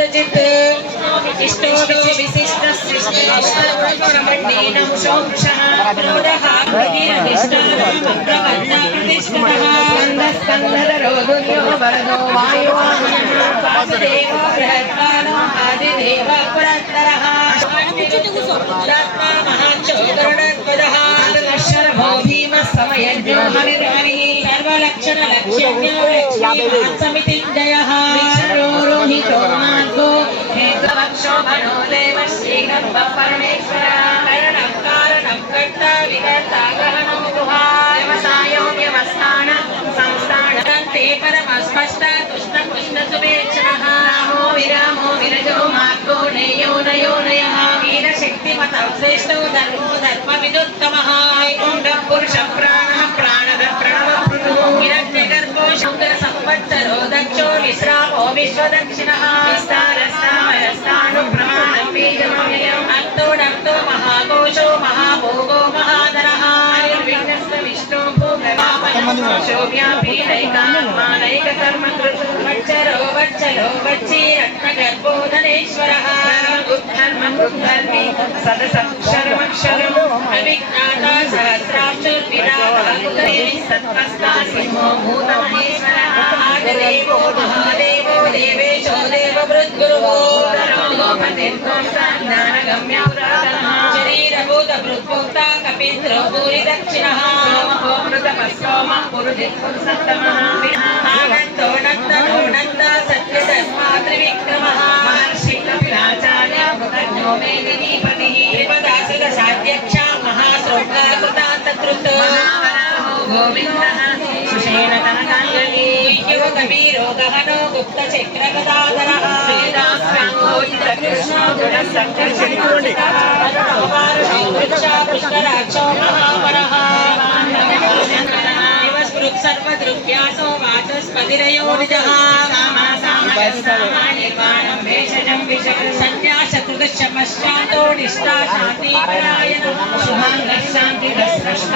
तजित् इष्टोदो विशिष्ट सृष्टिष्टब्रह्मण्डेनं शोषः क्रोधः प्रतिष्ठितः स्कन्धधरो दुर्यो वरदो वायुवाहनः वासुदेवो बृहत्कालो आदिदेव पुरन्दरः महाचोदरः शर्मो भीमः समयज्ञो हरिर्हरिः सर्वलक्षणलक्ष्यज्ञो लक्ष्मीसमितिञ्जयः रोहितो मार्गो हेतवक्षो मनो देवः श्रीगर्भः परमेश्वरः करणं कारणं कर्ता विकर्ता गहनो गुहा व्यवसायो व्यवस्थान संस्थानन्ते परमस्पष्ट तुष्टपुष्टशुभेच्छनः रामो विरामो विरजो मार्गो नेयो नयो नयः वीरशक्तिमतौ श्रेष्ठो धर्मो धर्मविदुत्तमः वैकुण्ठः पुरुषः प्राणः प्राणदः प्रणवः हिरण्यगर्भो शङ्करसंवत्सरो दक्षो विश्रामो विश्वदक्षिणः विस्तारस्तावरस्तानुप्रमाणं बीजमव्ययम् अक्तो महाकोशो महाभोगो महाधरः विष्णो भूम्यापी नैकात्मानैककर्मकृत् वत्सरो वत्सलो वच्ची रत्नगर्भोधनेश्वरः धर्मी सदसक्षरमक्षरम् अविज्ञाता सहस्राक्षुर्विराटः सत्पस्ता सिंहो भूतमहेश्वरः आदिदेवो महादेवो देवेशो देववृद्गुरुवो ज्ञानगम्यो शरीरभूतभृत्भोक्ता कपीन्द्रो भूरिदक्षिणः सोमः पुरुषोत्तमः आनन्दो नन्दनो नन्द सत्यधर्मा त्रिविक्रमः महर्षिकपिलाचार्य कृतज्ञो मेदिनीपतिः त्रिपदासदशाध्यक्ष महाश्रोत्रकृतान्तकृत् गोविन्दः सुषेण कनकाङ्गली योगवीरो गहनो गुप्तचक्रगदाधरः वेदास्वाङ्गो कृष्णो गुणसङ्कर्षणोचितः पुष्कराक्षो महावरः सर्वद्रुभ्यासो वाचस्पतिरयो निजः संन्यासकृतश्च पश्चातो निष्ठा शान्तिपरायणः शुभाङ्गः शान्तिदस्रष्ट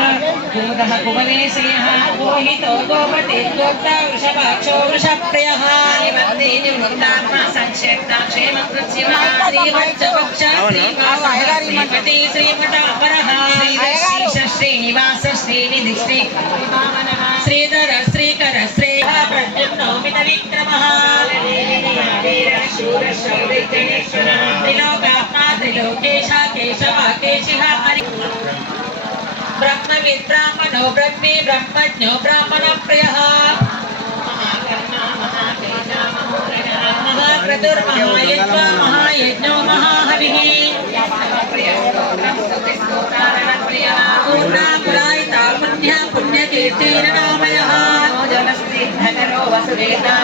गोदः कुवलेशयः गोहितो गोपते गोप्ता वृषभाक्षो वृषप्रियः निवर्ते निवृत्तात्मा संक्षेप्ता क्षेमकृत्स्यः श्रीवत्सवक्ष श्रीपति श्रीपटापरः श्रीनिवास श्रीनिधि श्रीवामनः श्रीधर श्रीकर श्रेय प्रद्युम्नो विक्रमः त्रिलोकात्मा त्रिलोकेशा केशव केशिः हरि ब्रह्मविद् ब्राह्मणो ब्रह्मी ब्रह्मज्ञो ब्राह्मणप्रियः महाक्रतुर्महायज्ञो महायज्ञो महाहविः पूर्णापुरायिता पुण्य पुण्यकीर्तिर्नामयः जलस्निग्धकरो वसुदेवो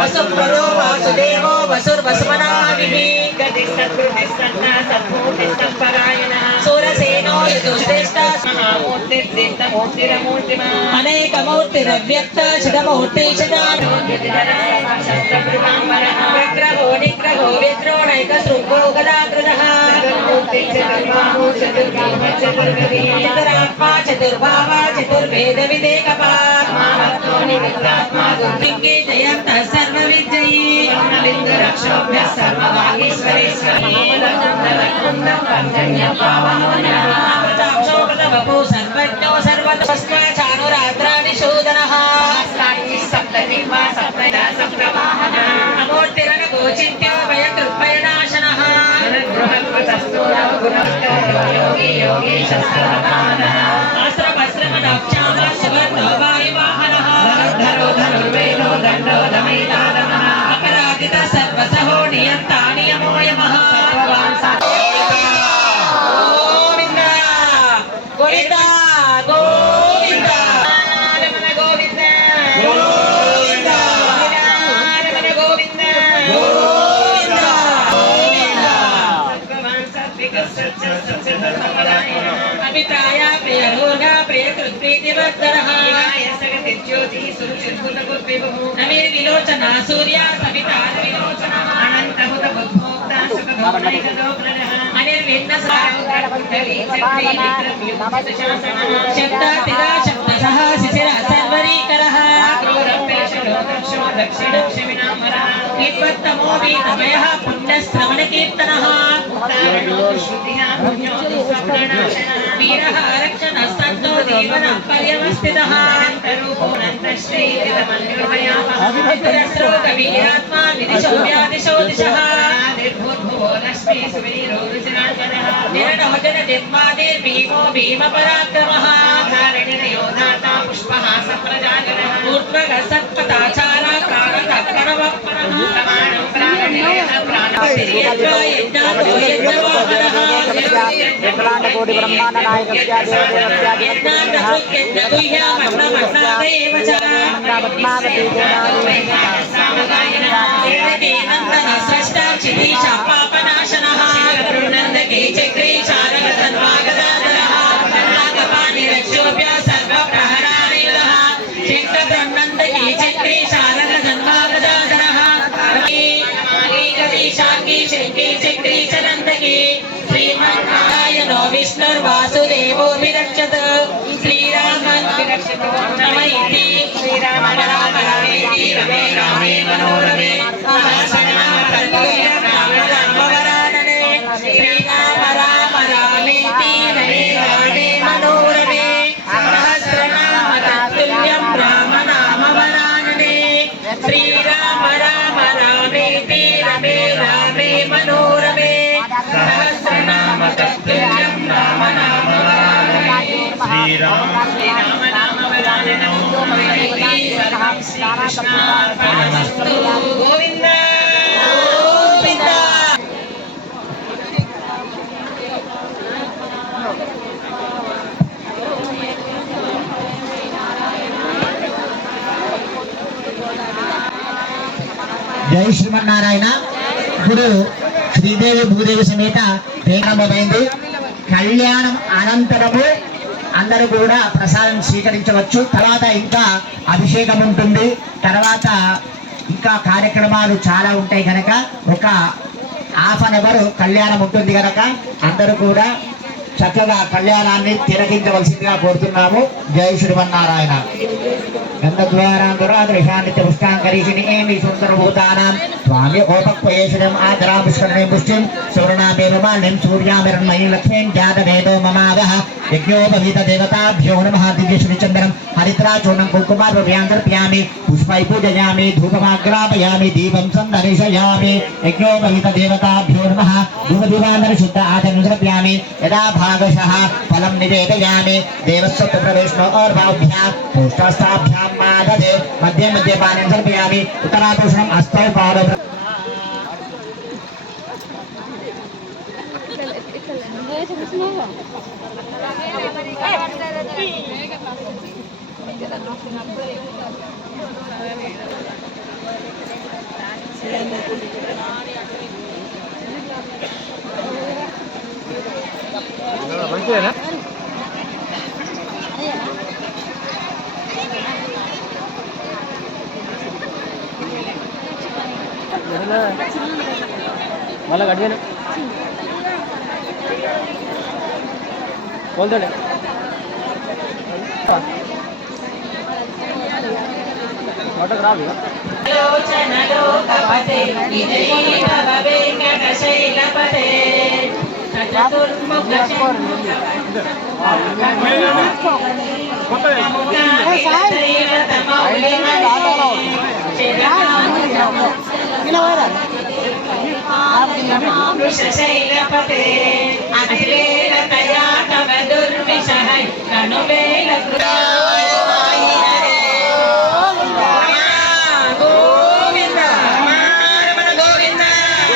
वसुप्रदो वासुदेवो वसुर्वसुमनाभिः गतिस्तत्कृतिस्तन्ना सद्मूर्तिस्तत्परायणः सूरसेनो यदुश्रेष्ठ महामूर्तिर्दीप्तमूर्तिरमूर्तिमा अनेकमूर्तिरव्यक्त शिवमूर्ति विग्रहो निग्रहो विद्रोणैकशृङ्गो गदाकृतः चतुरात्मा चतुर्भावा चतुर्वेदविदेकपात्मा दुर्लिङ्गे जयन्तः सर्वविजयी रक्षोभ्यः सर्ववागीश्वरेश्वरीवपो सर्वज्ञो सर्वस्माचानुरात्राणि शोधनः सप्तजिह्वा सप्तवाहनः अमूर्तिरनगोचिन्त्यो भयकृत्भयनाशनः योगी योगीश आश्रमश्रमदाक्षाम सुवर्णो वायुवाहनः धरो धनुर्वेदो दण्डो दमैतादमः अपराजित सर्वसहो नियन्ता नियमो यमः गोविन्द गोविन्द गोविन्द रमण गोविन्द गोविन्द रमण गोविन्द गोविन्द भगवान् अभिप्राय प्रिय रोगा प्रिय कृत्प्रीतिवर्धनः नवीर विलोचना सूर्य सविता विलोचना अनंतहुत भोक्ता अनिर्विघ्न सारोग्र कुंडली चक्री विक्रम युक्त शासनः शब्द तिरा शब्द సహ శిశిర సర్వరీకరః విద్వత్తమో వీతమయః పుణ్యశ్రవణ కీర్తనః వీరః రక్షణస్సంతో జీవన పర్యవస్థితః వీరాత్మా విదిశో వ్యాదిశో దిశః నిరణోజన జన్మాదిర్భీమో భీమ పరాక్రమః ఊర్ధ్వగ సత్పథాచారా కోటి బ్రహ్మాండ నాయకస్య श्रीमन्नारायणो विष्णुर्वासुदेवो विरक्षत श्रीरामन् विरक्षत नमैति श्रीराम राम रामेति रमे रामे मनोरमे सहस्रनाम तत्तुल्यं राम राम वरानने श्रीराम राम रामेति रमे रामे मनोरमे सहस्रनाम तत्तुल्यं राम नाम वरानने श्रीराम राम रामेति रमे रामे मनोरमे सहस्रनाम तत्तुल्यं राम नाम वरानने श्रीराम नाम वरानने सर्वं श्रीकृष्णार्पणमस्तु गोविन्द गोविन्द జై శ్రీమన్నారాయణ. ఇప్పుడు శ్రీదేవి భూదేవి సమేత ప్రారంభమైంది. కళ్యాణం అనంతరము అందరూ కూడా ప్రసాదం స్వీకరించవచ్చు. తర్వాత ఇంకా అభిషేకం ఉంటుంది. తర్వాత ఇంకా కార్యక్రమాలు చాలా ఉంటాయి కనుక ఒక ½ కళ్యాణం ఉంటుంది కనుక అందరూ కూడా చక్కగా కళ్యాణాన్ని తిలకించవలసిందిగా కోరుతున్నాము. జై శ్రీమన్నారాయణ. గంధద్వారాంతరాదృశానిత్య పుష్టాంకరీషిణి ఏమి సుందరభూతానాం స్వామి ఓపక్వయేషణం ఆదరాపుష్కరణే పుష్టిం సువర్ణామేవమాన్యం సూర్యామిరణమయీ లక్ష్మీం జాతవేదో మమావః యజ్ఞోపవీత దేవతాభ్యో నమః. దివ్యశ్రీచంద్రం హరిద్రాచూర్ణం కుంకుమార్పయామి పుష్పై పూజయామి ధూపమాగ్రాపయామి దీపం సందర్శయామి. యజ్ఞోపవీత దేవతాభ్యో నమః. ధూపదీపాంతర శుద్ధ ఆచరణ సమర్పయామి. యదా భాగశః ఫలం నివేదయామి. దేవస్య ప్రవేశనోర్భాభ్యాం పుష్పస్థాభ్యాం మాదదే మధ్య మధ్య పానం సమర్పయామి. ఉత్తరాభూషణం హస్తౌ పాదౌ మంచిదేనా? మళ్ళా కడిగాను పోల్తాడే మటకు రాదు. శైలపతే అఖిలేలతయా తవ దుర్విషః కనువేల గోవింద రమణ గోవింద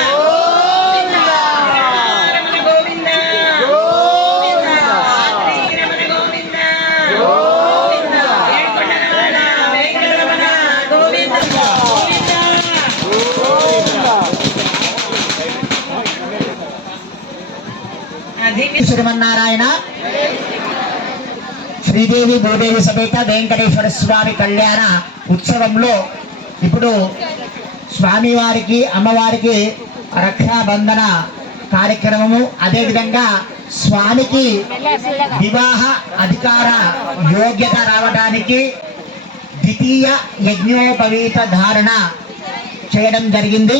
గోవింద రమణ గోవింద గోవింద రమణ గోవింద గోవింద ఏడుకొండలవాడ వెంకటరమణ గోవింద గోవింద శ్రీమన్నారాయణ. శ్రీదేవి భూదేవి సమేత వెంకటేశ్వర స్వామి కళ్యాణ ఉత్సవంలో ఇప్పుడు స్వామివారికి అమ్మవారికి రక్షాబంధన కార్యక్రమము, అదేవిధంగా స్వామికి వివాహ అధికార యోగ్యత రావడానికి ద్వితీయ యజ్ఞోపవీత ధారణ చేయడం జరిగింది.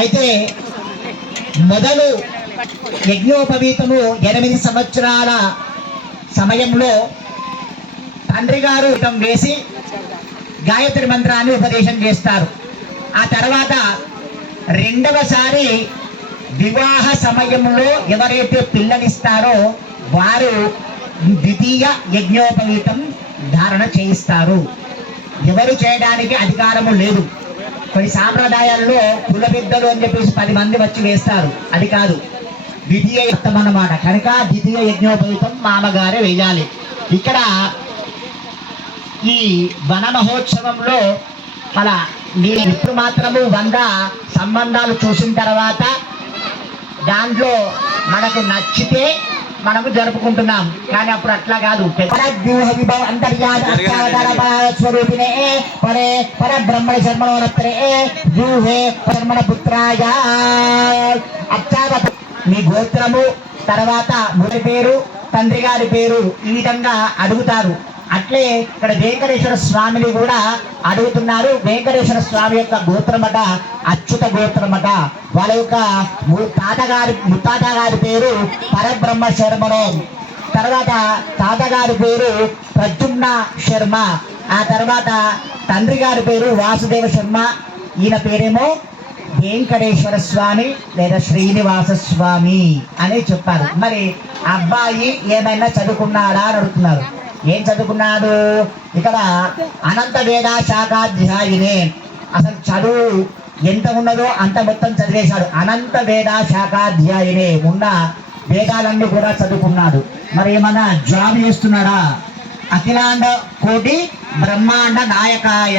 అయితే మొదలు యజ్ఞోపవీతము 8 సంవత్సరాల సమయంలో తండ్రి గారు వేసి గాయత్రి మంత్రాన్ని ఉపదేశం చేస్తారు. ఆ తర్వాత రెండవసారి వివాహ సమయంలో ఎవరైతే పిల్లనిస్తారో వారు ద్వితీయ యజ్ఞోపవీతం ధారణ చేయిస్తారు. ఎవరు చేయడానికి అధికారము లేదు. కొన్ని సాంప్రదాయాల్లో కుల పెద్దలు అని చెప్పేసి 10 మంది వచ్చి వేస్తారు. అది కాదు, ద్వితీయ యజ్ఞం అన్నమాట. కనుక ద్వితీయ యజ్ఞోపవీతం మామగారే వేయాలి. ఇక్కడ ఈ వన మహోత్సవంలో అలా నేను ఇప్పుడు మాత్రము 100 సంబంధాలు చూసిన తర్వాత దాంట్లో మనకు నచ్చితే మనము జరుపుకుంటున్నాం. కానీ అప్పుడు అట్లా కాదు. స్వరూపిణే పరే పర బ్రహ్మణ శర్మణోరత్రే జూహే శర్మణ పుత్రాయ అత్యావత మీ గోత్రము తర్వాత ముడి పేరు తండ్రి గారి పేరు ఈ విధంగా అడుగుతారు. అట్లే ఇక్కడ వెంకటేశ్వర స్వామిని కూడా అడుగుతున్నారు. వెంకటేశ్వర స్వామి యొక్క గోత్రమట అచ్యుత గోత్రమట. వాళ్ళ యొక్క ముత్తాత గారి పేరు పరబ్రహ్మ శర్మణం. తర్వాత తాతగారి పేరు ప్రద్యుమ్న శర్మ. ఆ తర్వాత తండ్రి గారి పేరు వాసుదేవ శర్మ. ఈయన పేరేమో వెంకటేశ్వర స్వామి లేదా శ్రీనివాస స్వామి అని చెప్పారు. మరి అబ్బాయి ఏమైనా చదువుకున్నాడా అని అడుగుతున్నారు. ఏం చదువుకున్నాడు? ఇక్కడ అనంత వేద శాఖాధ్యాయునే. అసలు చదువు ఎంత ఉన్నదో అంత మొత్తం చదివేశాడు. అనంత వేద శాఖాధ్యాయునే ఉన్న వేదాలన్నీ కూడా చదువుకున్నాడు. మరి ఏమన్నా జాబ్ చేస్తున్నాడా? అఖిలాండ కోటి బ్రహ్మాండ నాయకాయ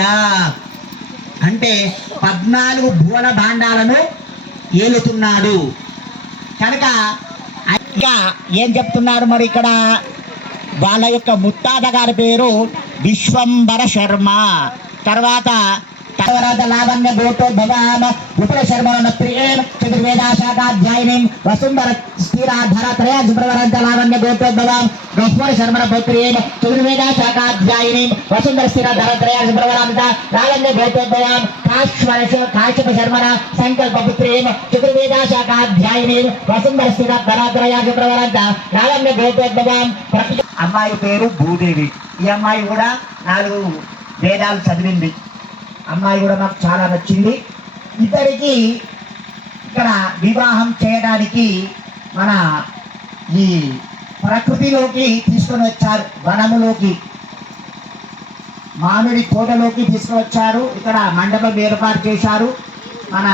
అంటే 14 భువన భాండాలను ఏలుతున్నాడు. కనుక ఏం చెప్తున్నారు మరి ఇక్కడ? వాళ్ళ యొక్క ముత్తాత గారి పేరు విశ్వంబర శర్మ. తర్వాత లావణ్య గోటోద్భవామ ఉపల శర్మ చతుర్వేద శాఖాధ్యాయునిం వసుంధర స్థిరాధర త్రయ సుప్రవరంత లావణ్య గోటోద్భవాం గహ్వర శర్మణ పుత్రీం చతుర్వేద శాఖాధ్యాయునిం వసుంధర స్థిరాధర త్రయ సుప్రవరంత లావణ్య గోటోద్భవాం కాశ్యప శర్మణ సంకల్ప పుత్రీం చతుర్వేద శాఖాధ్యాయునిం వసుంధర స్థిరాధర త్రయ సుప్రవరంత లావణ్య గోటోద్భవాం. అమ్మాయి పేరు భూదేవి. ఈ అమ్మాయి కూడా 4 వేదాలు చదివింది. అమ్మాయి కూడా నాకు చాలా నచ్చింది. ఇద్దరికి ఇక్కడ వివాహం చేయడానికి మన ఈ ప్రకృతిలోకి తీసుకొని వచ్చారు. వనములోకి మామిడి తోటలోకి తీసుకొని వచ్చారు. ఇక్కడ మండపం ఏర్పాటు చేశారు మన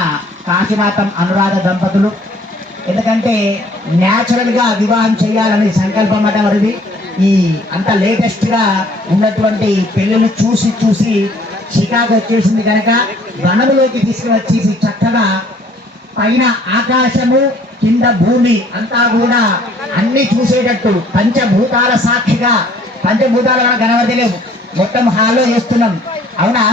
కాశీనాథం అనురాధ దంపతులు. ఎందుకంటే న్యాచురల్గా వివాహం చేయాలని సంకల్పం అట వారిది. ఈ అంత లేటెస్ట్గా ఉన్నటువంటి పెళ్ళిళ్ళు చూసి చికాకు వచ్చేసింది. కనుక వనములోకి తీసుకువచ్చి చక్కగా పైన ఆకాశము కింద భూమి అంతా కూడా అన్ని చూసేటట్టు పంచభూతాల సాక్షిగా, పంచభూతాలు మనం కనబడలేవు, మొత్తం హాల్లో చేస్తున్నాం అవునా,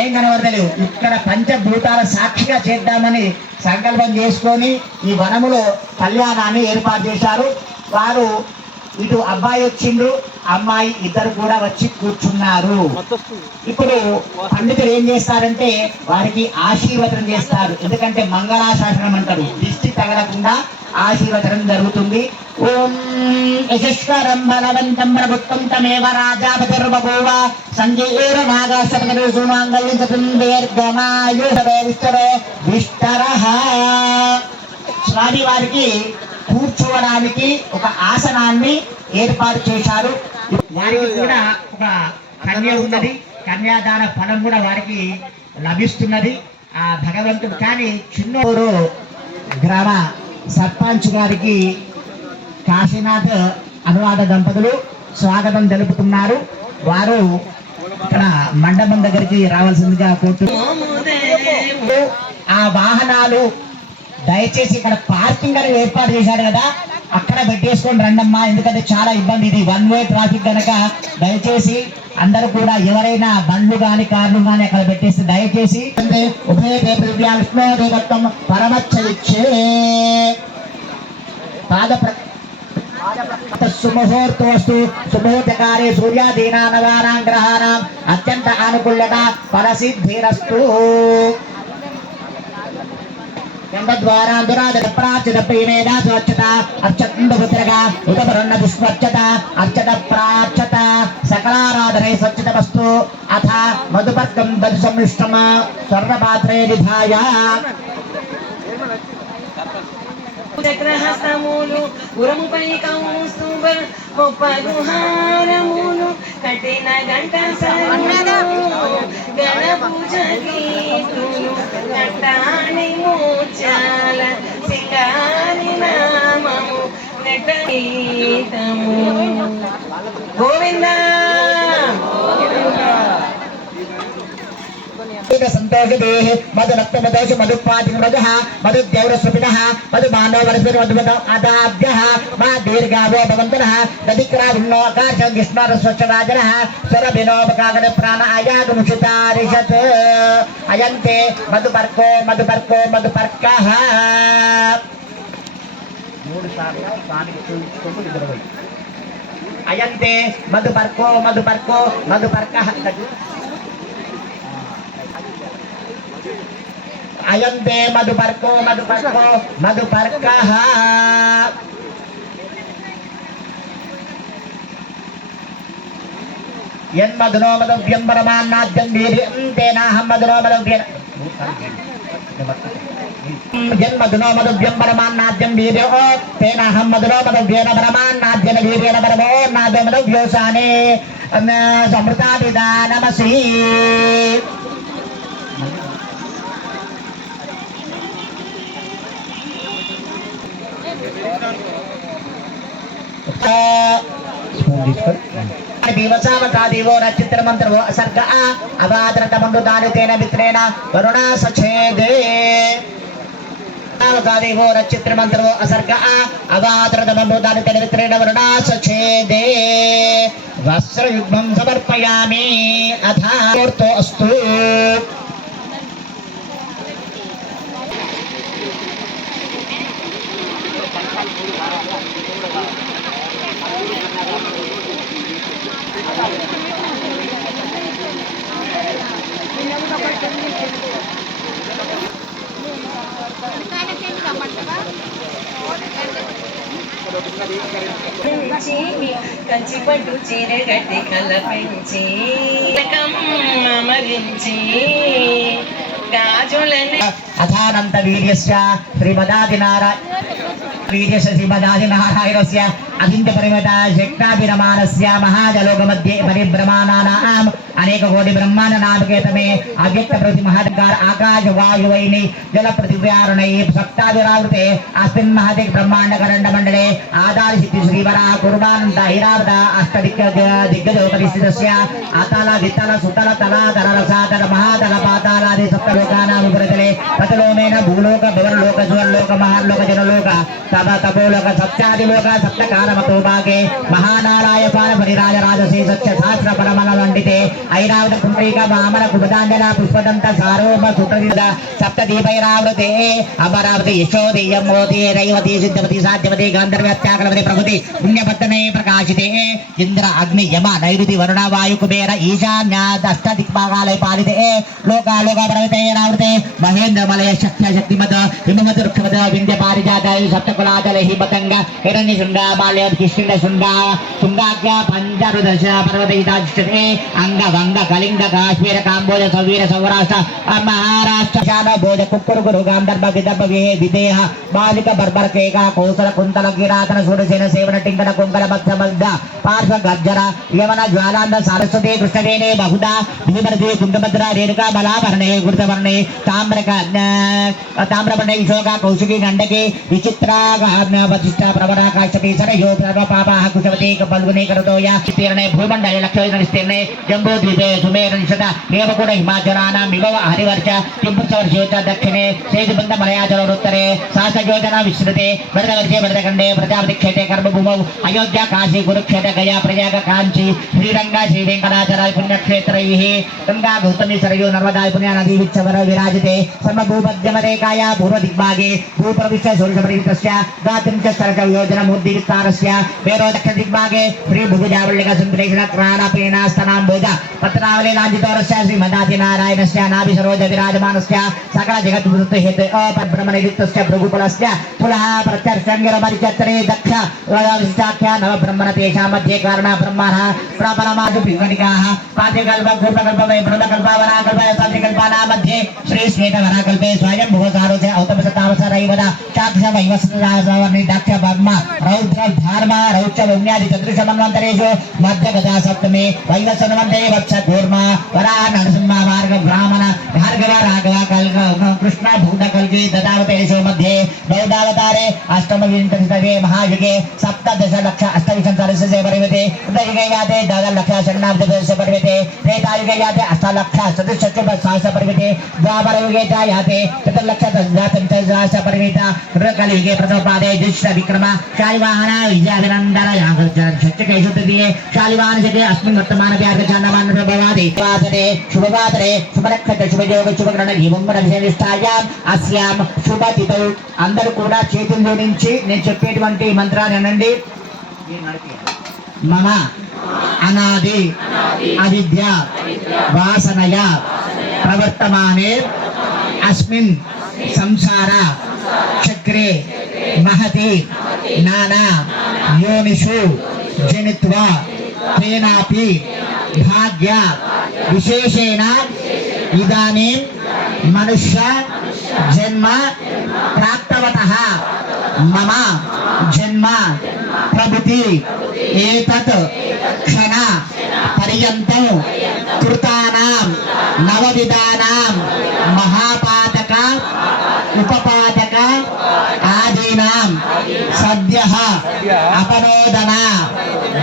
ఏం కనబడలేవు. ఇక్కడ పంచభూతాల సాక్షిగా చేద్దామని సంకల్పం చేసుకొని ఈ వనములో కళ్యాణాన్ని ఏర్పాటు చేశారు. వారు ఇటు అబ్బాయి వచ్చిండ్రు, అమ్మాయి ఇద్దరు కూడా వచ్చి కూర్చున్నారు. ఇప్పుడు పండితులు ఏం చేస్తారంటే వారికి ఆశీర్వచనం చేస్తారు. ఎందుకంటే మంగళాశాసనం అంటారు, దిష్టి తగలకుండా ఆశీర్వచనం జరుగుతుంది. ఓం యశస్వరం బలవంతం ప్రభుత్వం తమేవ రాజాపతిర్బభూవ సంజీర నాగాశతమాయుషరః. స్వామి వారికి కూర్చోవడానికి ఒక ఆసనాన్ని ఏర్పాటు చేశారు. వారికి కూడా ఒక కన్య ఉన్నది, కన్యాదాన ఫలం కూడా వారికి లభిస్తున్నది ఆ భగవంతుడు. కానీ చిన్నూరు గ్రామ సర్పంచ్ గారికి కాశీనాథ్ అనురాధ దంపతులు స్వాగతం తెలుపుతున్నారు. వారు ఇక్కడ మండపం దగ్గరికి రావాల్సిందిగా కోరుతున్నారు. ఆ వాహనాలు దయచేసి ఇక్కడ పార్కింగ్ అని ఏర్పాటు చేశారు కదా, అక్కడ పెట్టేసుకొని రండమ్మా. ఎందుకంటే చాలా ఇబ్బంది, ఇది 1 వే ట్రాఫిక్ కనుక దయచేసి అందరూ కూడా ఎవరైనా బండ్లు కానీ కార్లు కానీ అక్కడ పెట్టేసి దయచేసి ఉభయ పరమచ్చే పాద సుముహూర్తోస్తు సుముహూర్తకారే సూర్యాదీనా నవానాం గ్రహాణాం అత్యంత ఆనుకూల్యత ఫలసిద్ధిరస్తు ద్వారాంతురాచిత ప్రియమేధ స్వచ్ఛత అర్చందుపుత్రక ఉదపరన్న దుస్వచ్ఛత అర్చత ప్రాచ్ఛత సకలారాధనే స్వచ్ఛతమస్తు అథ మధుపర్కం దధి సమిష్టమ స్వర్ణపాత్రే విధాయ చక్రహస్తములు ఉరముపై కౌస్తుభ హారములు కఠిన గంట గణ పూజ కీర్తులు కట్టాని మూర్చాల సింగారి నామము నటగీతము గోవింద సంతోషదేహ మధు రక్తమదోష మధుపాతి మృగ మధు ద్యౌరస్వపిన మధు మానవరస్వర మధుమత అదాభ్య మా దీర్ఘావో భవంతన దధిక్రాభిన్నో ఆకాశ విష్ణుర స్వచ్ఛరాజన స్వరభినోపకాగణ ప్రాణ అయాగముషితారిషత్ అయంతే మధుపర్కో మధుపర్కో మధుపర్కః మూడు సార్లు స్వామికి చూపించుకుంటూ నిద్రపోయి అయంతే మధుపర్కో మధుపర్కో మధుపర్కః అయంతే మధుపర్కో మధుపర్కో మధుపర్కః యన్మధునో మధువ్యం పరమాన్నాద్యం వీర్యం తేనాహం మధునో మధువ్యం జన్మధునో మధువ్యం పరమాన్నాద్యం వీర్యో తేనాహం మధునో మధువ్యేన పరమాన్నాద్యం వీర్యేణ పరమో నాదో మధువ్యోసానే సమృతాభిదానమసి దేవో నక్షత్ర మంత్రవో అసర్గ అవాద్రత మండుదానితేన మిత్రేణ వరుణ సఛేదే దేవో నక్షత్ర మంత్రవో అసర్గ అవాద్రత మండుదానితేన మిత్రేణ వరుణ సఛేదే వస్త్రయుగ్మం సమర్పయామి అథార్తో అస్తు కంచి పట్టు చీర గట్టి కళ్ళ పెంచి అమరించి గాజులని అథానంత వీర్యస్య శ్రీమదాదినారాయణ వీర్యస్య శ్రీమదాదినారాయణస్య అచింత్య పరిమిత శక్తాభిరమాణస్య మహాజలోక మధ్య పరిభ్రమాణానాం అనేక కోటి బ్రహ్మాండ నామకేతమే అవ్యక్త ప్రతి మహద్గార ఆకాశ వాయువైని జల పృథివ్యారుణై సప్తావిరావృతే అస్మిన్ మహతి బ్రహ్మాండ కరండ మండలే ఆదారి సిద్ధి శ్రీవర కుర్బానంత ఐరావత అష్టదిగ్గ దిగ్గజోపరిస్థితస్య అతల విత్తల సుతల తల తరల సాతల మహాతల పాతాలాది సప్తలోకానాం ఉపరితలే ప్రతిలోమేన భూలోక భవనలోక సువర్లోక మహాలోక జనలోక తప తపోలోక సప్తాదిలోక సప్తకారమతో భాగే మహానారాయ పాల పరిరాజ రాజసే సత్య శాస్త్ర పరమల వండితే ఐరావత పుండ్రీక వామన కుపదాంజన పుష్పదంత సారోమ సుతవిద సప్తదీపైరావృతే అమరావతి యశోదేయం మోదే రైవతి సిద్ధవతి సాధ్యవతి గాంధర్వ్యాత్యాకలవతి ప్రకృతి పుణ్యపత్తనే ప్రకాశితే ఇంద్ర అగ్ని యమ నైరుతి వరుణ వాయు కుబేర ఈశాన్యాదష్ట దిక్భాగాలై పాలితే లోకాలోక పర్వతైరావృతే మహేంద్ర మలయ శక్తి శక్తిమత హిమమత వృక్షమత వింధ్య పారిజాతాయ సప్తకులాదల హిమతంగ హిరణ్య శృంగ బాల్య కిష్కిండ శృంగ శృంగాఖ్య పంచరుదశ పర్వతైతాచిష్టే అంగ వంగ కళింగ కాశ్మీర కాంబోజ సవీర సౌరాష్ట్ర మహారాష్ట్ర శాన భోజ కుక్కురు గురు గాంధర్భ విదర్భ విదేహ బాలిక బర్బర కేక కోసల కుంతల కిరాతన సూరసేన సేవన టింకణ కుంకల భక్త మద్ద పార్శ్వ గజ్జర యమన జ్వాలాంద సరస్వతి కృష్ణవేణే బహుదా భీమరథి కుంభభద్ర రేణుకా బలాభరణే గురుతవర్ణే తామ్రవర్ణే శోక కౌశికి గండకి విచిత్ర వశిష్ట ప్రవర కాశ్యపి సరయో పాప కుశవతి బల్గుని కరుతోయ తీర్ణే భూమండలే లక్షోత్తరస్తీర్ణే జంబూ ద్వీపే సుమేర నిషద నేమకూడ హిమాచలానాం విభవ హరివర్ష కింపుత్సవర్షోచ దక్షిణే సేతుబంధ మలయాచలోత్తరే శాసయోజన విస్తృతే భరతవర్షే భరతఖండే ప్రజాపతి క్షేత్రే కర్మభూమౌ అయోధ్య కాశీ కురుక్షేత్ర గయా ప్రయాగ కాంచి శ్రీరంగ శ్రీ వెంకటాచల పుణ్యక్షేత్రైః గంగా గౌతమి సరయూ నర్మదా పుణ్య నదీ విచ్చవర విరాజితే సమభూపద్యమరేకాయ పూర్వ దిగ్భాగ दिग्भागे भूप्रविश्य सूर्यपरितस्य गात्रिंच सरक योजना मूर्तिविस्तारस्य वेरो दक्ष दिग्भागे श्री भुजजावल्लिका सुन्दरेशण क्राणपेना स्तनाम्बोज पत्रावली लाञ्छितोरस्य श्रीमदादिनारायणस्य नाभिसरोज विराजमानस्य सकल जगत् हेतु अपब्रह्मनियुक्तस्य भृगुकुलस्य पुनः प्रत्यर्षङ्गिरमरिचत्रे दक्ष विष्टाख्या नवब्रह्मण तेषां मध्ये कारण ब्रह्मणः प्रबलमादु पिङ्गणिकाः पाद्यकल्प पूर्वकल्पवे बृहदकल्पावनाकल्प यथात्रिकल्पानां मध्ये श्री श्वेतवराकल्पे स्वयं भुवसारोचे औतमसतावसरैवद चाक्ष वैवस्वतावर्णि दक्ष ब्रह्म रौद्र धर्म रौच वन्यादि चतुर्षमन्वन्तरेषु मध्यगता सप्तमे वैवस्वन्वन्ते वत्स कूर्म वराह नरसिंह मार्ग ब्राह्मण भार्गव राघव कल्क कृष्ण भूतकल्की ददावतेषु मध्ये बौद्धावतारे अष्टमविंशतितमे महायुगे सप्तदश लक्ष अष्टविंशतिसहस्रस्य परिमिते कृतयुगे याते दशलक्ष षण्णाब्दस्य परिमिते त्रेतायुगे याते अष्टलक्ष चतुश्चत्वारिंशत्सहस्र परिमिते द्वापरयुगे च याते चतुर्लक्ष दशपञ्चाशत् परिमित कलियुगे प्रथमपादे दुष्ट विक्रम शालिवाहन विजयाभिनन्दन यागचकेषु तृतीये शालिवाहन शके अस्मिन् वर्तमानपि अर्धचान्दमानं प्रभवाति वासरे शुभवासरे शुभनक्षत्र शुभयोग शुभग्रहण జీవంబర విశేషాయాం అస్యాం శుభతిథౌ అందరూ కూడా చేతులు జోడించి నేను చెప్పేటువంటి మంత్రాన్ని అనండి మమ అనాది అవిద్య వాసనయ ప్రవర్తమానే అస్మిన్ సంసార చక్రే మహతి నానా యోనిషు జనిత్వా తేనాపి భాగ్య విశేషేణ ఇదానీం మనుష్య జన్మ ప్రాప్తవతః మమ జన్మ ప్రభుతి ఏతత్ క్షణ పర్యంతం కృతానాం నవవిధానాం మహాపాతక ఉపపాతక ఆదీనాం సద్యః అపనోదన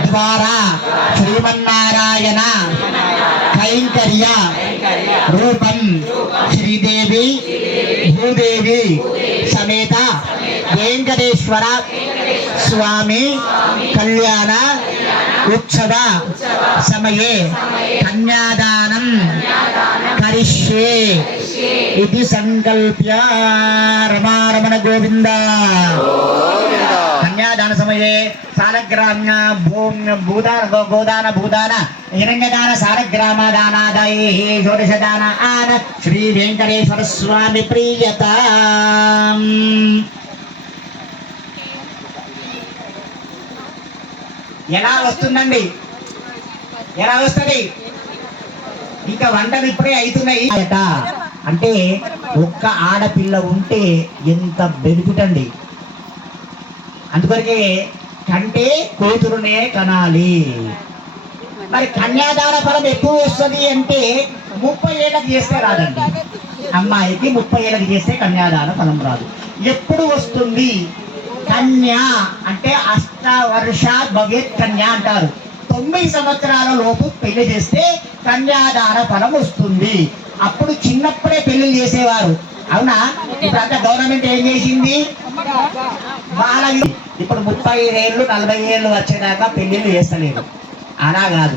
ద్వారా శ్రీమన్నారాయణ కైంకర్య రూపం శ్రీదేవి భూదేవి సమేత వెంకటేశ్వర స్వామి కళ్యాణ ఉత్సవ సమయే కన్యాదానం కరిష్యే ఇది సంకల్ప్య రమారమణ గోవింద కన్యాదాన సమయే సాలగ్రామ్య గోదాన భూదాన హిరణ్యదాన సాలగ్రామదానాదయే షోడశదాన ఆన శ్రీ వెంకటేశ్వర స్వామి ప్రియత. ఎలా వస్తుందండి? ఎలా వస్తుంది? ఇంకా వంటలు ఇప్పుడే అవుతున్నాయి అంటే ఒక్క ఆడపిల్ల ఉంటే ఎంత బెనిఫిట్ అండి. అందుకొరకే కంటే కూతురునే కనాలి. మరి కన్యాదాన ఫలం ఎక్కువ వస్తుంది అంటే 30 ఏళ్ళకి చేస్తే రాదండి. అమ్మాయికి 30 ఏళ్ళకి చేస్తే కన్యాదాన ఫలం రాదు. ఎప్పుడు వస్తుంది? కన్యా అంటే అష్టవర్ష భవేత్ కన్యా అంటారు. 9 సంవత్సరాల లోపు పెళ్లి చేస్తే కన్యాదాన ఫలం వస్తుంది. అప్పుడు చిన్నప్పుడే పెళ్లి చేసేవారు, అవునా? ఇప్పుడు అంతా గవర్నమెంట్ ఏం చేసింది? బాల ఇప్పుడు 35 ఏళ్ళు 40 ఏళ్ళు వచ్చేదాకా పెళ్లిళ్ళు చేస్తలేదు. అలా కాదు,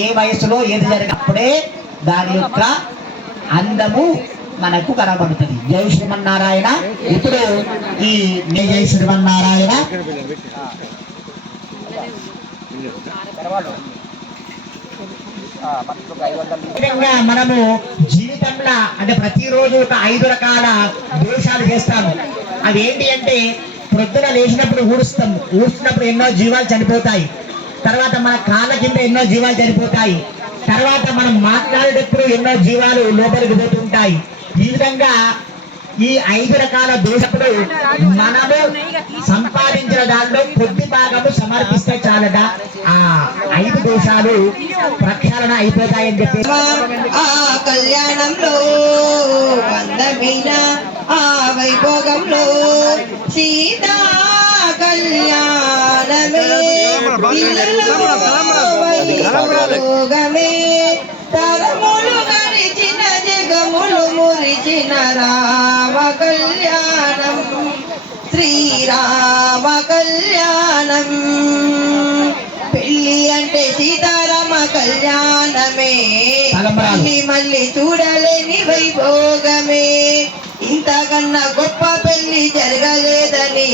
ఏ వయసులో ఏది జరిగినప్పుడే దాని యొక్క అందము మనకు కనబడుతుంది. జై శ్రీమన్నారాయణ. ఇప్పుడు ఈ జై శ్రీమన్నారాయణ మనము జీవితంలో అంటే ప్రతిరోజు ఒక 5 రకాల దోషాలు చేస్తాము. అవి ఏంటి అంటే, ప్రొద్దున లేచినప్పుడు ఊడుస్తున్నప్పుడు ఎన్నో జీవాలు చనిపోతాయి. తర్వాత మన కాళ్ళ కింద ఎన్నో జీవాలు చనిపోతాయి. తర్వాత మనం మాట్లాడేటప్పుడు ఎన్నో జీవాలు లోపలికి పోతుంటాయి. ఈ విధంగా ఈ 5 రకాల దోషములు మనము సంపాదించిన దాంట్లో కొద్ది భాగము సమర్పిస్తే చాలట, ఆ 5 దోషాలు ప్రక్షాళన అయిపోతాయని చెప్పి ఆ కళ్యాణంలో అందమైన ఆ వైభోగంలో సీతా కళ్యాణమే వైభోగమే తరములు గడిచిన జగములు మురిచిన రామ కళ్యాణం శ్రీరామ కళ్యాణం. పెళ్లి అంటే సీతారామ కళ్యాణమే, మళ్ళీ మళ్ళీ చూడలేని వైభోగమే. ఇంత అంతకన్నా గొప్ప పెళ్లి జరగలేదని,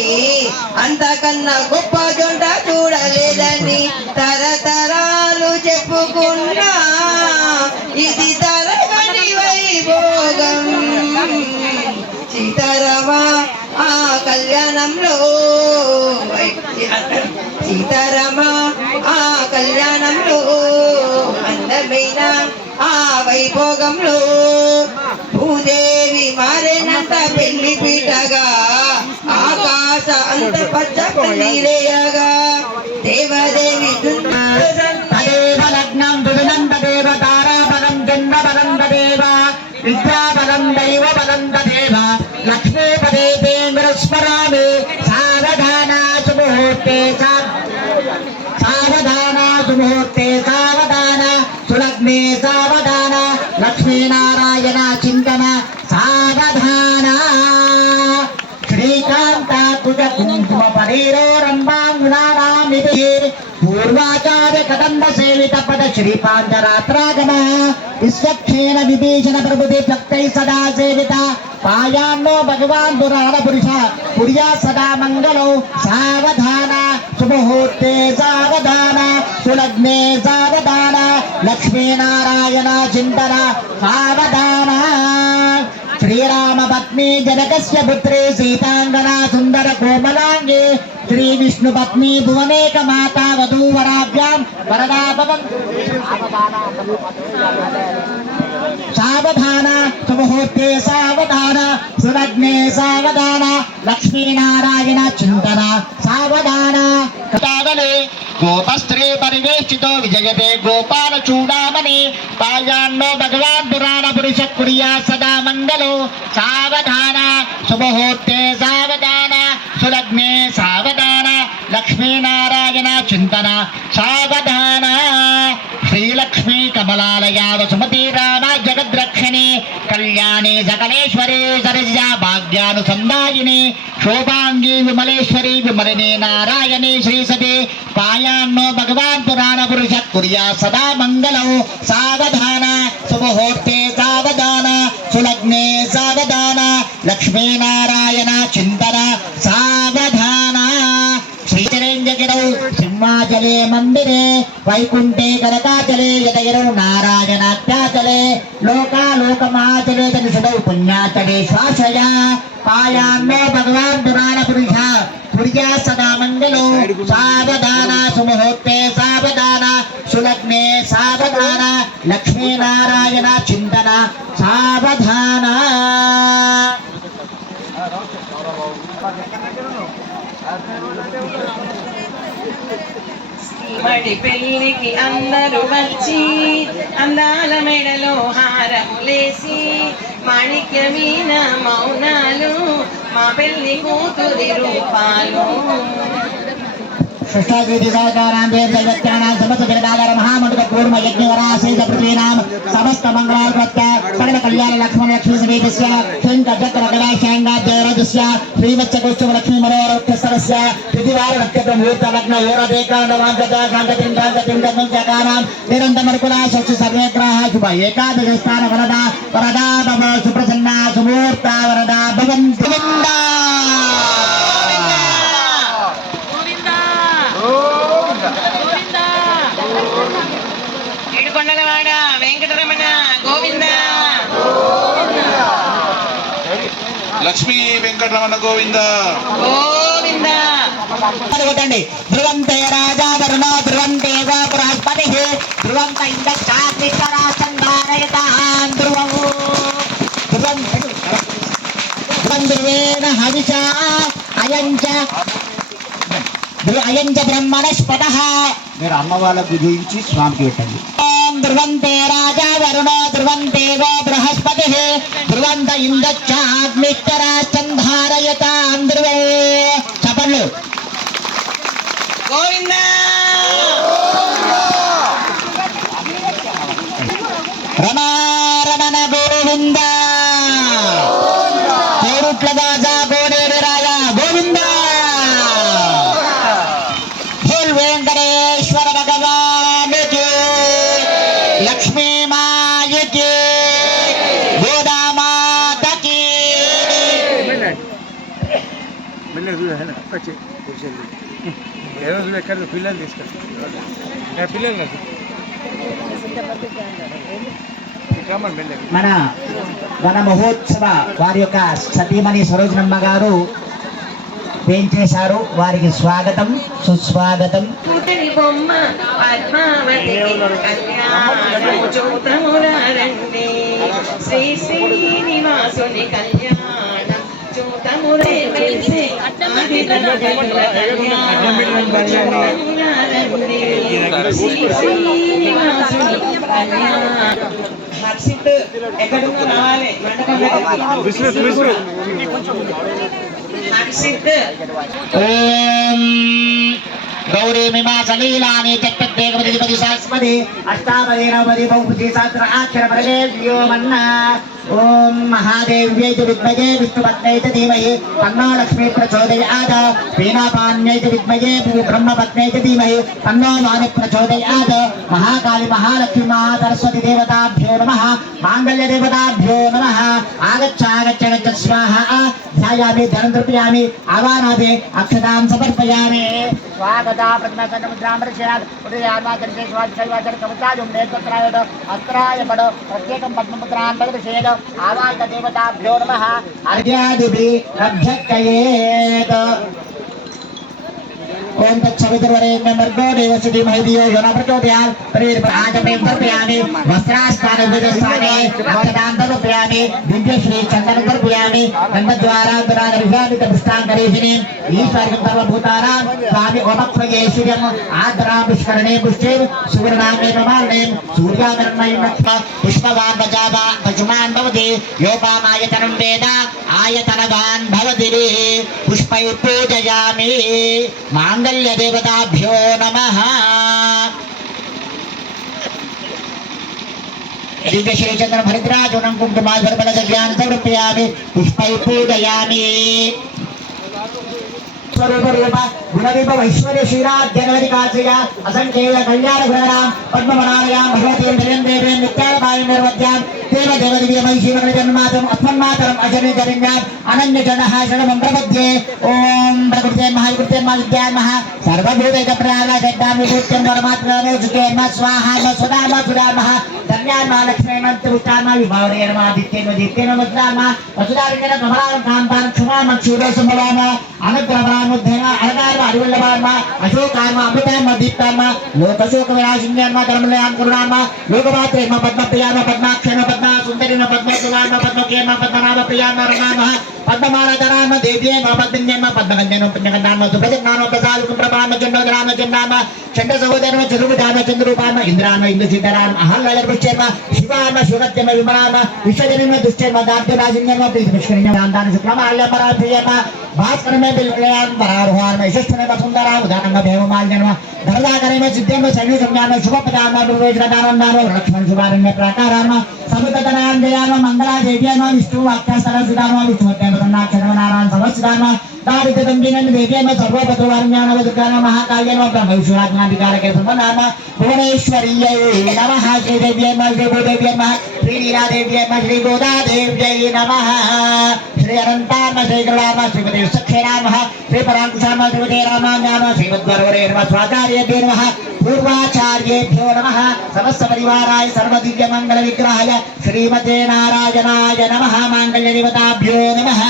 అంతకన్నా గొప్ప జంట చూడలేదని తరతరాలు చెప్పుకున్నా ఇది తరగని వైభోగం. సీతారామ ఆ కళ్యాణంలో, సీతారామ ఆ కళ్యాణంలో, అందమైన ఆ వైభోగంలో భూదేవి మారేనంత పెళ్లి పీటగా, ఆకాశ అంత పచ్చ పల్లిరేయగా, దేవదేవి తదేవ లగ్నం దుదినం తదేవ తారాబలం చంద్రబలం తదేవ విద్యాబలం దైవ బలం తదేవ లక్ష్మీపదే స్మరామి సావధాన సుముహూర్తే సావధాన సుముహూర్తే సావధాన సులగ్నే సావధాన లక్ష్మీనారాయణ చింతన సావధాన. శ్రీకాంత కుజ కుంకుమ పరీరోరంబాంగుణారామితి పూర్వాచార్య కదంబ సేవిత పద శ్రీపాంచరాత్రాగమ విశ్వక్షేణ విభీషణ ప్రభుతి భక్తై సదా సేవిత పాయాన్నో భగవాన్ పురాణ పురుష పుర్యా సదా మంగళో సావధాన సుముహూర్తే సావధాన సులగ్నే సావధాన లక్ష్మీనారాయణ చింతన సావధాన. శ్రీరామ పత్ని జనకస్య పుత్రే సీతాంగనా సుందర కోమలాంగే శ్రీ విష్ణు పత్ని భువనేక మాతా వధూవరాభ్యాం వరదాభవం సావధాన సుముహూర్తే సావధాన సులగ్నే సావధాన లక్ష్మీనారాయణ చింతన సావధాన. గోపస్త్రీ పరివేష్టితో విజయతే గోపాల చూడామణి పాయాన్నో భగవాన్ పురాణ పురుష కుర్యా సదా మంగళో సావధాన సుముహూర్తే సావధాన సులగ్నే సావధాన లక్ష్మీనారాయణ చింతన సావధాన. శ్రీలక్ష్మీ కమలాలయా వసుమతి రామ జగద్రక్షణి కళ్యాణి సకలేశ్వరి సరస్యా భాగ్యానుసందాయిని శోభాంగి విమలేశ్వరి విమలిని నారాయణి శ్రీసతి పాయాన్నో భగవాన్ పురాణ పురుష కుర్యా సదా మంగళం సావధాన సుముహూర్తే సావధాన సులగ్నే సావధాన లక్ష్మీనారాయణ చింతన సావధాన. శ్రీచరేంద్రగిరౌ సింహాచలే మందిరే వైకుంఠే కనకాచలే యతగిరౌ నారాయణాఖ్యాచలే లోకాలోకమాచలే తనిషదౌ పుణ్యాచలే శ్వాసయ పాయాన్నో భగవాన్ పురాణ పురుష పుర్యా సదా మంగళో సావధాన సుముహూర్తే సావధాన సులగ్నే సావధాన లక్ష్మీనారాయణ చింతన సావధాన. మడి పెళ్ళికి అందరూ వచ్చి అందాల మెడలో హారములేసి మాణిక్యమీన మౌనాలు మా పెళ్లి కూతురి రూపాలు. సృష్టాద్వితి సహకారాందేవ దైవత్యానాం సమస్త జగదాధార మహామండల కూర్మ యజ్ఞవరాశేష పృథ్వీనాం సమస్త మంగళాకృత్య సకల కళ్యాణ లక్ష్మణ లక్ష్మీ సమేతస్య శంకర గణాశాంగాద్యరజస్య శ్రీవత్స కౌస్తుభ లక్ష్మీ మనోరౌఖ్యస్తరస్య తిథివార నక్షత్ర ముహూర్త లగ్న హోరదేకాండవాంగదాం నిరంతమర్కులా స్వస్తి సర్వేగ్రహ శుభ ఏకాదశ స్థాన వరదా వరదా భవ సుప్రసన్న సుమూర్త వరదా భవంతు. ఏడుకొండలవాడ వెంకటరమణ గోవింద. లక్ష్మీ వెంకటరమణ గోవింద గోవింద. కొట్టండి. ధ్రువంతే రాజా వరుణో ధ్రువంతే బృహస్పతి ధ్రువంత ఇంద్రాచందారయతాం ధ్రువం ధ్రువం ధ్రువేణ హవిషా అయంచ బ్రహ్మణస్పతః. మీరు అమ్మ వాళ్ళకు చూపించి స్వామికి పెట్టండి. ధ్రువంతే రాజా వరుణో ధ్రువంతే బృహస్పతి ధ్రువంత ఇంద్రాచందారయతాం ధ్రువే. చెప్పండి. గోవింద. రమారమణ గోవింద. కోరుట్ల దాసా కోనేరు రాయ గోవింద. భోల్ వెంకటేశ్వర భగవానికి లక్ష్మీ మాయకి గోదామాతకి మెల్లగా చూడాలి వచ్చి కూర్చొని ఏ రోజు ఎక్కడ పిల్లలు తీసుకెళ్తారు పిల్లలు మన వన మహోత్సవ వారి యొక్క సతీమణి సరోజనమ్మ గారు వేంచేశారు. వారికి స్వాగతం సుస్వాగతం. పుట్టని బొమ్మ పద్మావతికి కళ్యాణము చూతమురారండి. శ్రీ శ్రీనివాసుని కళ్యాణం చూతమురే వెలిసే శ్రీనివాసుని కళ్యాణం. హర్షిత్ ఎక్కడున్నా రావాలి హర్షిత్. ఓం గౌరీ మీమా సలీలాని చట్టేకపతి శాస్పతి అష్టాపది నవపది బహుపతి సహస్ర అక్షర పరమే వ్యోమన్నా. ఓం మహాదేవ్యై చ విద్మహే విష్ణుపత్న్యై చ ధీమహి తన్నో లక్ష్మీ ప్రచోదయాత్. వీణాపాన్యై చ విద్మహే బ్రహ్మపత్న్యై చ ధీమహి తన్నో మాని ప్రచోదయాత్. మహాకాళి మహాలక్ష్మీ మహాసరస్వతి దేవతాభ్యో నమః. మాంగళ్య దేవతాభ్యో నమః. ఆగచ్చ ఆగచ్చ గచ్చ స్వాహా. ధ్యాయామి ధనం ద్రవ్యామి ఆవానాదే అక్షతాం సమర్పయామి. స్వాగతా ప్రతిమాసముద్రామృష్యాత్ ఉదయాన్వాచరితే స్వాచైవాచర కవచాజం నేత్రాయడ అస్త్రాయ బడ ప్రత్యేకం పద్మపుత్రాన్ భగదశేద ఆవాహిత దేవతాభ్యో నమః. అర్ఘ్యాదిభి అభ్యక్కయేత్. ఓం తత్సవితుర్వరేణ్యమర్గో దేవస్య ధీమహి ధియో యో నః ప్రచోదయాత్. ఆచమయం సమర్పయామి. వస్త్రాస్నానవిధస్థానే అక్షతాం సమర్పయామి. దివ్యశ్రీ చందనం సమర్పయామి. గంధద్వారాంతరాగరిషామిత పుష్టాంకరేషిణి ఈశ్వరికం సర్వభూతానాం స్వామి ఓమత్వయేశ్వర్యం ఆద్రాం పుష్కరణే పుష్టిం సువర్ణామే ప్రమాణేం సూర్యామరణమయం పుష్పవాన్ ప్రజావా పశుమాన్ భవతి యోపామాయతనం వేద ఆయతనవాన్ భవతి. పుష్పై పూజయామి. మాంగళ్య దేవతాభ్యో నమః. దివ్యశ్రీచంద్ర భరిద్రాజునం కుంకుమాధుర్బల ద్రవ్యాన్ని సమర్పయామి. పుష్పై పూజయామి. స్వరూప రూప గుణదీప ఐశ్వర్య శ్రీరాజ్యనవతి కాశ్రియ అసంఖ్యేయ కళ్యాణ గుణరాం పద్మమనాలయాం భగవతీం ధైర్యం నిత్యాలపాయం నిర్వద్యాం దేవ దేవదివ్యమై శ్రీమణి జన్మాతం అస్మన్మాతరం అజని జరిణ్యాం అనన్య జనః శరణం ప్రపద్యే. ఓం ప్రకృతే మహా వికృతే మహా విద్యాన్ మహా సర్వభూతైక ప్రయాణ శబ్దాం విభూత్యం పరమాత్మనో జుకేర్మ స్వాహామ సుధామ సుధామ ధన్యాన్ మహాలక్ష్మీ మంత్రుష్టామ విభావరేణ ఆదిత్యేన దీప్తేన వసుధామ వసుధారిణ్యన కమలాం కాంతాం క్షుమామ క్షూరో సంభవామ అనుగ్రహముద్ధేన అరగార్మ అరివల్లవార్మ అశోకార్మ అమృతార్మ దీప్తార్మ లోకశోక వినాశిన్యార్మ ధర్మలయాం కరుణార్మ లోకమాత్రేమ పద్మప్రియార్మ పద్మాక్షేమ పద్మా సుందరిమ పద్మసులార్మ పద్మకేర్మ పద్మనాభ ప్రియార్మ రణామ పద్మమాలధరామ దేవ్యేమ పద్మన్యేమ పద్మగంజన పుణ్యగంధార్మ సుప్రజజ్ఞాన ప్రసాదుకం ప్రభామ చంద్రధరామ చంద్రామ చండ సహోదరమ చంద్రూపామ చంద్రూపామ ఇంద్రామ ఇంద్రసీతారామ అహల్వైర్పుష్యర్మ శివార్మ శివత్యమ విమరామ విశ్వజనిమ దుశ్చర్మ దార్ధరాజిన్యర్మ ప్రీతిపుష్కరిణ్య రాంధాన శుక్లమాల్యమరా ప్రియమ భాస్కరమే బిల్కలయాం వరారుహార్మ యశస్సునే వసుందరామ ఉదానంగ భేమమాల్యన్మ ధరదాకరేమ సిద్ధ్యమ సంయుగమ్యామ శుభపదామ నిర్వేషణదానందామ లక్ష్మణ శుభారణ్య ప్రాకారామ సముద్రతనాంజయామ మంగళాదేవ్యామ విష్ణు వాక్యాసరసిదామ విష్ణువత్యమ సన్నాక్షరమనారాయణ సమస్సిదామ దారిద్ర్యంజనం దేవ్యేమ సర్వపత్రవారణ్యాన వదుర్గాన మహాకాళ్యమ బ్రహ్మవిష్ణురాజ్ఞాధికారకే సమనామ భువనేశ్వర్యై నమః. శ్రీదేవ్యేమ శ్రీభూదేవ్యేమ శ్రీలీలాదేవ్యేమ శ్రీగోదాదేవ్యై నమః. శ్రీ అనంతార్మ శ్రీకృడార్మ శ్రీపతి విశ్వక్షేరామ శ్రీ పరాంకుశామ శ్రీమతే రామాన్యామ శ్రీమద్వరవరే నమ స్వాచార్యేభ్యో నమః. పూర్వాచార్యేభ్యో నమః. సమస్త పరివారాయ సర్వదివ్య మంగళ విగ్రహాయ శ్రీమతే నారాయణాయ నమః. మాంగళ్య దేవతాభ్యో నమః.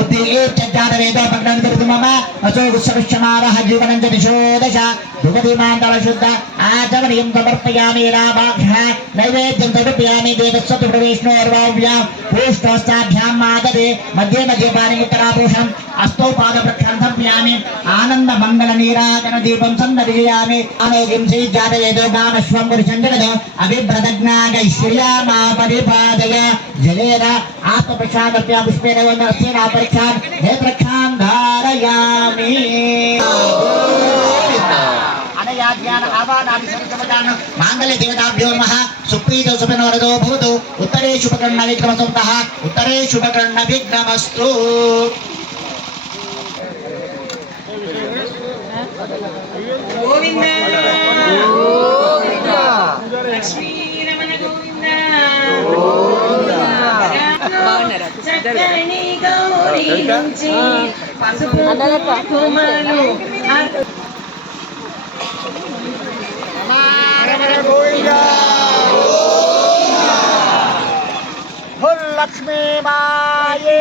ఉద్దేశ్యజాతవేద పగ్నంతు మమ అసో విశ్వవిశ్వమావహ జీవనం చ దిశోదశ దుగదిమాంతర శుద్ధ ఆచమనీయం సమర్పయామి. రామాభ్య నైవేద్యం సమర్పయామి. దేవస్వతు ప్రవేష్ణోర్వావ్యాం పూష్ణోస్తాభ్యాం మాదదే మధ్య మధ్య పానిముత్తరాభూషం అస్తౌ పాద ప్రక్షాంతవ్యామి. ఆనంద మంగళ నీరాజన దీపం సందర్శయామి. ఆరోగ్యం శ్రీ జాతవేదో గామశ్వం పురుషంజగద అభిభ్రదజ్ఞాగైశ్వర్యామా పరిపాదయ జలేన ఆత్మప్రక్షాంతవ్యా పుష్పేణ వందనస్యేన పరీక్షాం నేత్రక్షాం ధారయామి. అనయాజ్ఞాన ఆవానాని సంకమదాన మాంగళ్య దేవతాభ్యో నమః. సుప్రీతో సుఖనవరదో భవతు. ఉత్తరే శుభకర్ణ విఘ్నమస్తః ఉత్తరే శుభకర్ణ విఘ్నమస్తు. గోవింద లక్ష్మీ రమణ గోవింద. బాగున్నారా? చక్కని గౌరీ నుంచి పసుపు కుంకుమలు లక్ష్మీ మాయే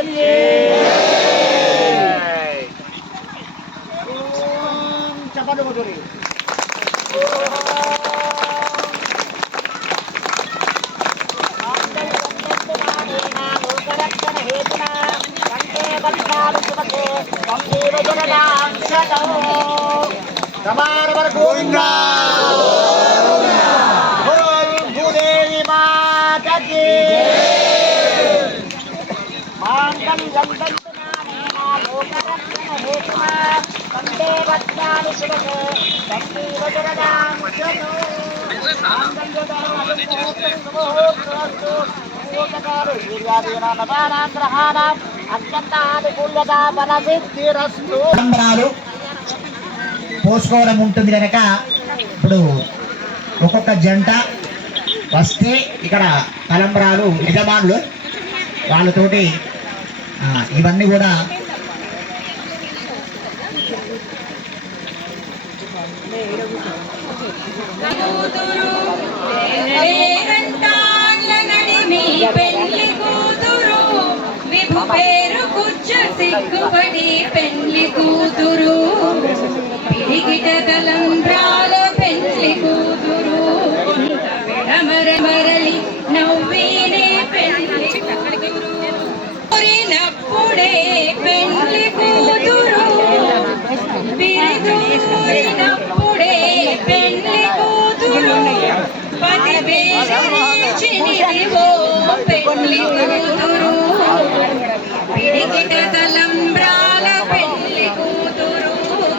చెప్పండి ముదురి గోవిందా భూదేవి మాతకి తలంబ్రాలు పోసుకోవడం ఉంటుంది కనుక ఇప్పుడు ఒక్కొక్క జంట వస్తే ఇక్కడ తలంబ్రాలు యజమానులు వాళ్ళతోటి ఇవన్నీ కూడా పేరు కూర్చ సిగ్గుపడి పెళ్లి కూతురు పిడికిట తలంబ్రాల పెళ్లి కూతురు మరలి నవ్వేనే పెళ్లి కూతురు నప్పుడే పెళ్లి కూతురు పిరిదూరినప్పుడే పెళ్లి కూతురు పది వేసినిదివో పెళ్లి కూతురు పిడికిట తలంబ్రాల పెళ్లి కూతురు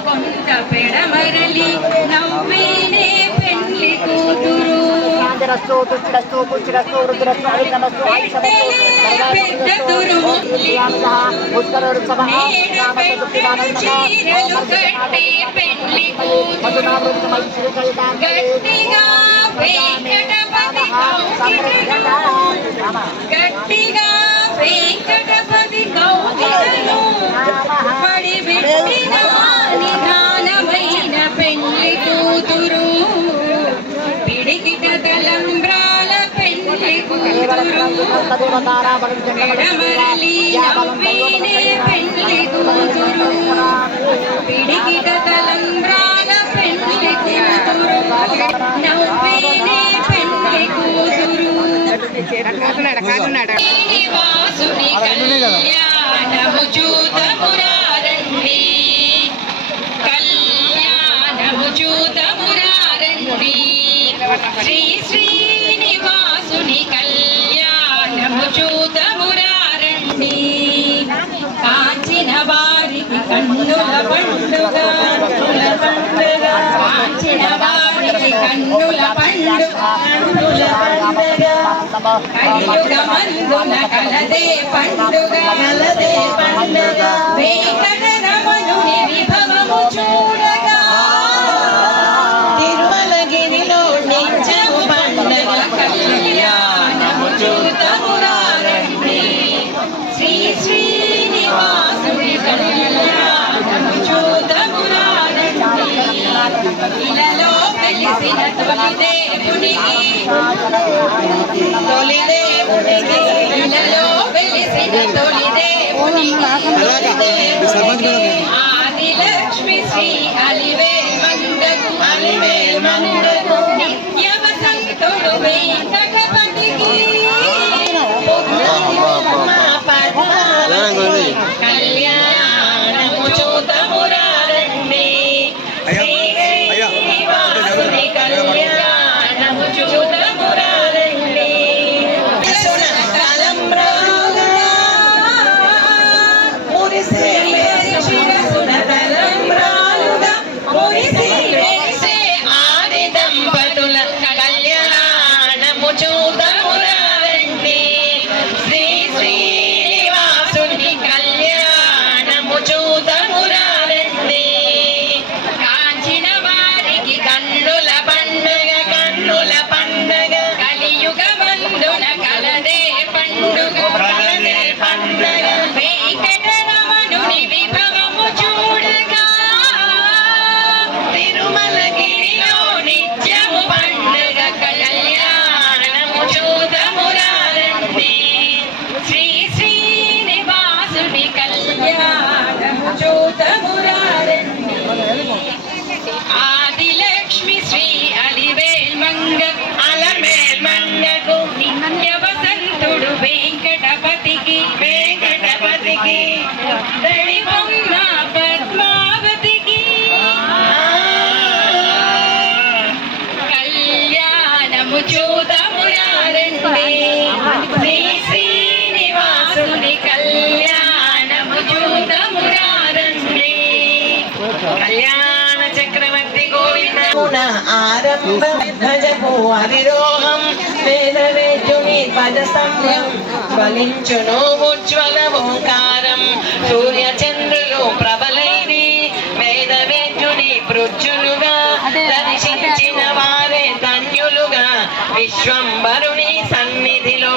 కొంత పెడమరలి నవ్వేనే పెళ్లి కూతురు పెద్ద తురుము చీరలు కట్టే పెళ్లి కూతురు గట్టిగా వెంకటపతి గట్టిగా వెంకటపతి కౌగిటను పడి పెట్టిన నిదానమైన పెళ్లి కూతురు పిడికిట తలంబ్రాల పెళ్లి కూతురు ఎడమరలి నవ్వేనే పెళ్లి కూతురు పిడికిట తలంబ్రాల పెళ్లి కూతురు నవ్వేనే పెళ్లి కూతురు శ్రీనివాసుని కళ్యాణము చూతమురారండి కళ్యాణము చూతమురారండి శ్రీ శ్రీనివాసుని కళ్యాణము చూతమురారండి కాంచిన వారికి కన్నుల పండుగ కాంచిన వారికి కన్నుల పండుగ కలియుగమందున కలదే పండుగ వెంకటరమణుని విభవము చూడగా తిరుమలగిరిలో నిత్యము పండుగ కళ్యాణము చూతమురారండి శ్రీ శ్రీనివాసుని కళ్యాణము చూతమురారండి ఇలలో వెలిసిన తొలిదేవునికి ఇలలో వెలిసిన తొలిదేవునికి ఆదిలక్ష్మి శ్రీ అలివేల్ మండకు నిత్య వసంతుడు వెంకటపతికి కళ్యాణము చూతమురారండి శ్రీనివాసుని కళ్యాణము చూతమురారండి తలంబ్రాలుగా మురిసే ఆడిద పద్మావతికి దడి బొమ్మ పద్మావతికి కళ్యాణము చూదము రండి శ్రీ శ్రీనివాసుని కళ్యాణము చూదము రండి కళ్యాణ చక్రవర్తి గోవింద ఆరంభ భజపు అవిరోహం వేదవేద్యుని పదస్తంభం ఫలించును ఉజ్వల ఓంకారం సూర్యచంద్రులు ప్రబలైని వేదవేద్యుని పృచ్చులుగా దర్శించిన వారే ధన్యులుగా విశ్వంబరుని సన్నిధిలో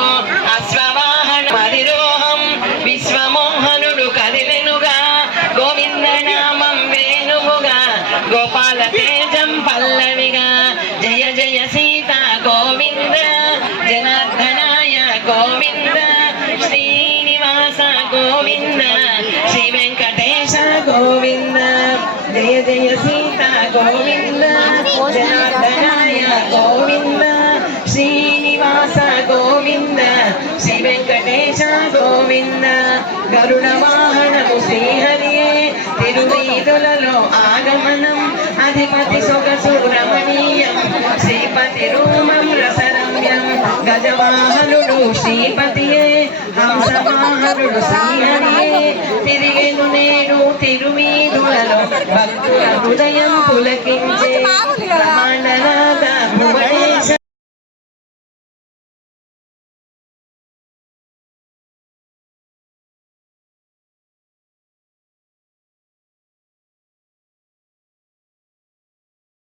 అశ్వవాహన అధిరోహం విశ్వమోహనుడు కదిలెనుగా గోవింద నామం వేణువుగా గోపాల తేజం పల్లవిగా జయ జయ సీత గోవింద జనార్దనాయ గోవింద శ్రీనివాస గోవింద శ్రీ వెంకటేశ గోవింద జయ జయ సీత గోవింద జనార్దనాయ గోవింద శ్రీనివాస గోవింద శ్రీ వెంకటేశ గోవింద గరుడ వాహనము శ్రీహరియే తిరువీధులలో ఆగమనం అధిపతి సొగసు రమణీయం శ్రీపతి రూమం రసరమ్యం గజవాహనుడు శ్రీపతియే హంసవాహనుడు శ్రీహరియే